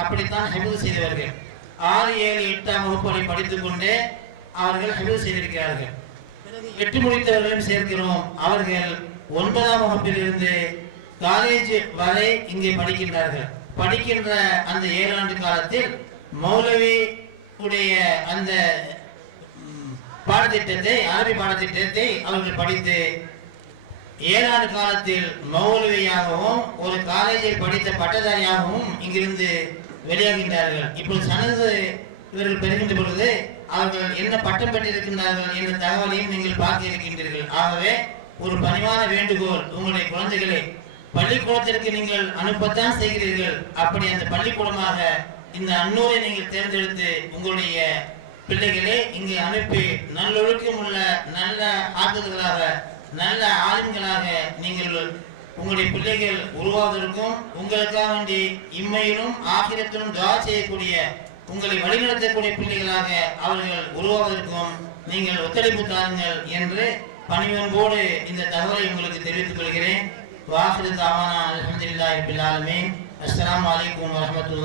அப்படித்தான் ஹிஃப்ஸ் செய்தவர்கள். 6, 7, 8ஆம் வகுப்பை படித்துக் கொண்டே அவர்கள் ஹிஃப்ஸ் செய்திருக்கிறார்கள். 8 முடித்தவர்களும் சேர்க்கிறோம். அவர்கள் 9ஆம் வகுப்பிலிருந்து காலேஜ் வரை இங்கே படிக்கின்றார்கள். படிக்கின்ற அந்த 7 ஆண்டு காலத்தில் மௌலவி உடைய அந்த பாடத்திட்டத்தை, அரபி பாடத்திட்டத்தை அவர்கள் படித்து 7 ஆண்டு காலத்தில் மௌலவியாகவும் ஒரு காலேஜில் படித்த பட்டதாரியாகவும் இங்கிருந்து வெளியாகின்றார்கள். இப்போது சனது இவர்கள் பெறுகின்ற பொழுது அவர்கள் என்ன பட்டம் பெற்றிருக்கின்றார்கள் என்ற தகவலையும் நீங்கள் பார்க்க இருக்கின்றீர்கள். ஆகவே ஒரு பணிவான வேண்டுகோள், உங்களுடைய குழந்தைகளை பள்ளிக்கூடத்திற்கு நீங்கள் அனுப்பத்தான் செய்கிறீர்கள். அப்படி அந்த பள்ளிக்கூடமாக இந்த அன்னூரை நீங்கள் தேர்ந்தெடுத்து உங்களுடைய பிள்ளைகளே இங்கு அனுப்பி நல்லொழுக்கம் உள்ள நல்ல ஆசிரியர்களாக, நல்ல ஆளுங்களாக நீங்கள் உங்களுடைய பிள்ளைகள் உருவாவதற்கும், உங்களுக்காக வேண்டி இம்மையிலும் ஆகிரத்திலும் துஆ செய்யக்கூடிய, உங்களை வழிநடத்தக்கூடிய பிள்ளைகளாக அவர்கள் உருவாவதற்கும் நீங்கள் ஒத்துழைப்பு தாருங்கள் என்று பணிவன்போடு இந்த தகவலை உங்களுக்கு தெரிவித்துக் கொள்கிறேன். வாஹிரு தாவானா அல்ஹம்துலில்லாஹி ரப்பில் ஆலமீன். அஸ்ஸலாமு அலைக்கும் வரஹ்மத்துல்லாஹி